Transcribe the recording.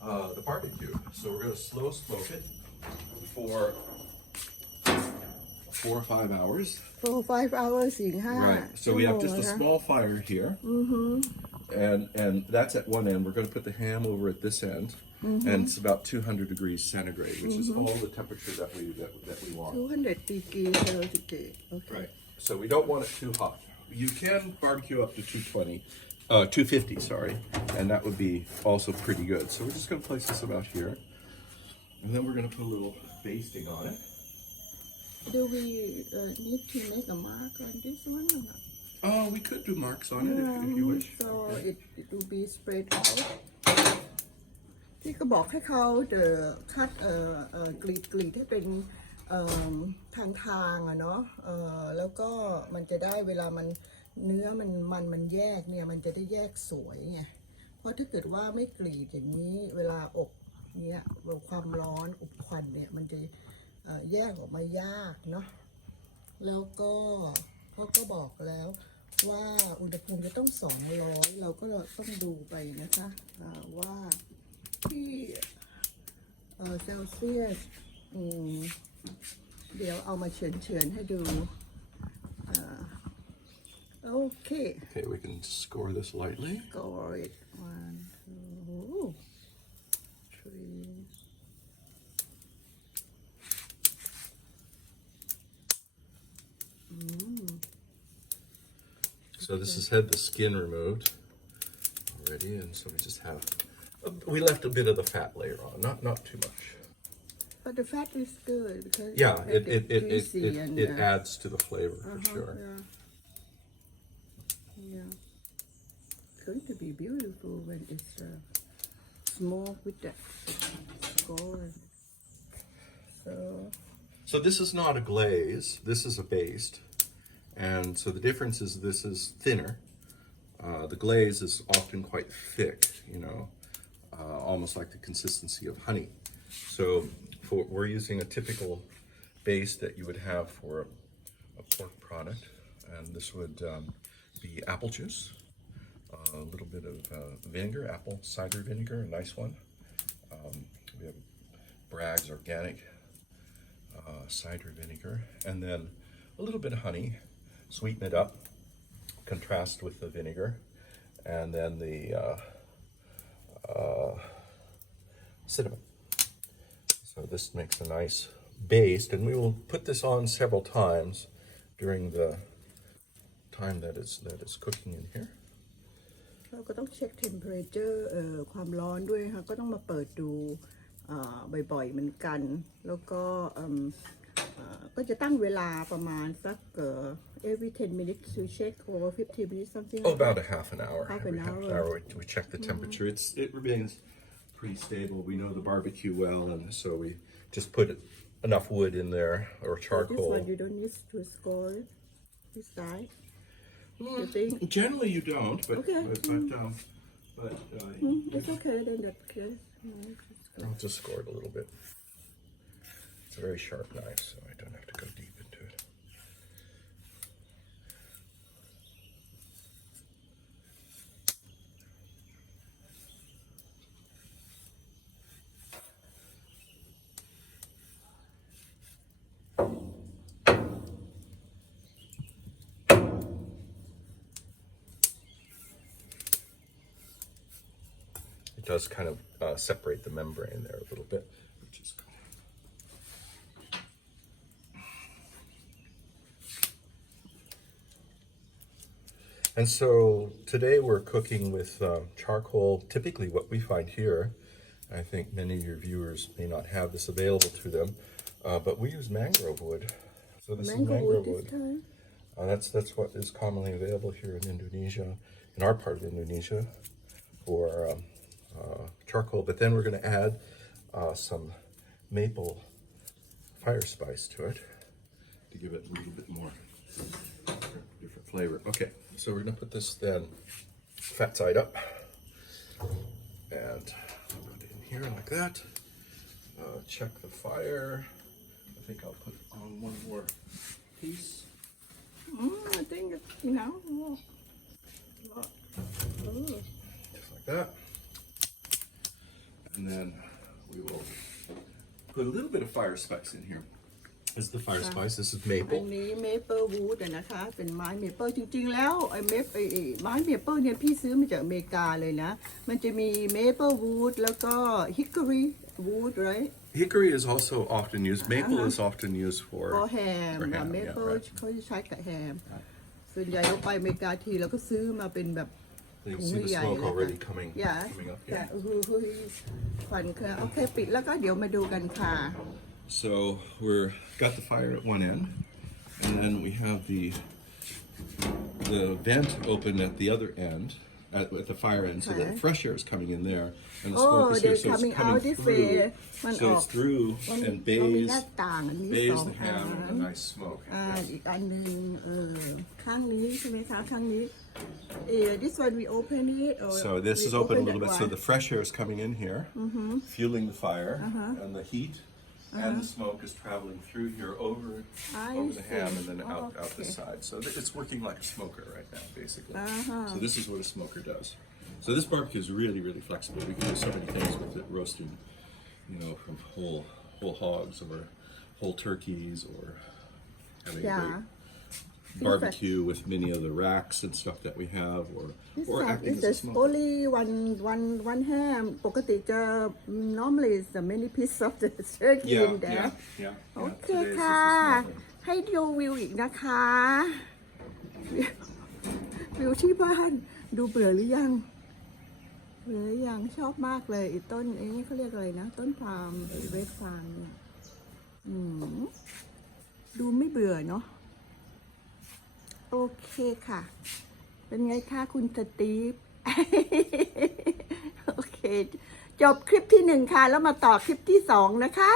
the barbecue. So we're going to slow smoke it for 4 or 5 hours. 4 5 hours 4-5 Right. So we have just a small fire here. And that's at one end. We're going to put the ham over at this end. And it's about 200 degrees centigrade, which is all the temperature that we want. 200 degrees centigrade. Okay. Right. So we don't want it too hot. You can barbecue up to 250, sorry, and that would be also pretty good. So we're just going to place this about here. And then we're going to put a little basting on it. Do we need to make a mark on this one or not? Oh, we could do marks on it if you wish. So it will be spread out. ที่ก็บอกให้เขาคัดกรีดให้เป็นทางอะเนาะแล้วก็มันจะได้เวลามันเนื้อมันแยกเนี่ยมันจะได้แยกสวยไงเพราะถ้าเกิดว่าไม่กรีดอย่างนี้เวลาอบเนี่ยความร้อนอบควันเนี่ยมันจะแยกออกมายากเนาะแล้วก็เขาก็บอกแล้วว่าอุณหภูมิจะต้อง200เราก็ต้องดูไปนะคะว่าที่เซลเซียสเดี๋ยวเอามาเฉือนให้ดูโอเค Okay, we can score this lightly. Score it 1 2 3 So this has had the skin removed already, and so we just have. We left a bit of the fat layer on, not too much. But the fat is good because Yeah, juicy and, it adds to the flavor for sure. Yeah. It's going to be beautiful when it's smoked with that score. So this is not a glaze. This is a baste, and so the difference is this is thinner. The glaze is often quite thick, you know, almost like the consistency of honey. So we're using a typical base that you would have for a pork product, and this would be apple juice, a little bit of vinegar, apple cider vinegar, a nice one. We have Bragg's organic cider vinegar, and then a little bit of honey, sweeten it up, contrast with the vinegar, and then the cinnamon. So this makes a nice baste, and we will put this on several times during the time that it's cooking in here. เราก็ต้องเช็ค temperature ความร้อนด้วยค่ะก็ต้องมาเปิดดูบ่อยๆเหมือนกันแล้วก็ก็จะตั้งเวลาประมาณสักevery 10 minutes to check or 15 minutes something. Oh, about a half an hour. Half an hour. We check the temperature. It remains pretty stable. We know the barbecue well, and so we just put enough wood in there or charcoal. This one you don't use to score it this side. You think? Generally, you don't, but Okay. but It's okay then that case. I'll just score it a little bit. It's a very sharp knife, so I don't have to go deep into it. It does kind of separate the membrane there a little bit, which is good. And so today we're cooking with charcoal, typically what we find here. I think many of your viewers may not have this available to them, but we use mangrove wood. So this is mangrove wood. That's what is commonly available here in Indonesia, in our part of Indonesia, for charcoal. But then we're going to add some maple fire spice to it to give it a little bit more different flavor. Okay, so we're going to put this then fat side up and put it in here like that. Check the fire. I think I'll put on one more piece. I think it's, Just like that. And And then we will put a little bit of fire spice in here. This is the fire spice. This is อัน maple. นี้เมเปิลวูดนะคะ เป็นไม้เมเปิลจริงๆแล้วไอ้ไม้เมเปิลเนี่ยพี่ซื้อมาจากอเมริกาเลยนะ มันจะมีเมเปิลวูดแล้วก็ฮิกกอรีวูด right Hickory is also often used. Maple is often used for ก็แฮม for ham, เม yeah, เปิล right. เขาจะใช้กับแฮม ส่วนใหญ่เราไปอเมริกาทีเราก็ซื้อมาเป็นแบบ You ถุง see the ใหญ่ smoke เลย already ค่ะ coming อย่า up แต่ here. ควันค่ะโอเคปิดแล้วก็เดี๋ยวมาดูกันค่ะ So we're got the fire at one end, and then we have the vent open at the other end, at the fire end, so that Okay. fresh air is coming in there, and the Oh, smoke is here. they're So coming it's coming out this through. way. Man So it's up. through มัน and มีหน้า bathes ต่างอันนี้สอง the อั ham น in a nice smoke. อีกอันหนึ่งข้างนี้ใช่ไหมคะข้างนี้this one we open it or So this we is open a little that bit, so one? the fresh air is coming in here, fueling the fire, and the heat and the smoke is traveling through here over the ham and then out the side. So it's working like a smoker right now, basically. So this is what a smoker does. So this barbecue is really, really flexible. We can do so many things with it, roasting, from whole hogs or whole turkeys, or having a great barbecue with many of the racks and stuff that we have, or acting as a It's smoker. only one ham ปกติจะ normally is the many piece of the turkey in there yeah. โอเค Today's just a ค่ะ small one. ให้ดูวิวอีกนะคะ วิวที่บ้านดูเบื่อหรือยังเบื่อหรือยังชอบมากเลยไอ้ต้นไอ้นี่เขาเรียกอะไรนะ ต้นพามเรดฟามเนี่ยดูไม่เบื่อเนาะโอเคค่ะ เป็นไงคะคุณสตีฟ โอเค จบคลิปที่1ค่ะ แล้วมาต่อคลิปที่2นะคะ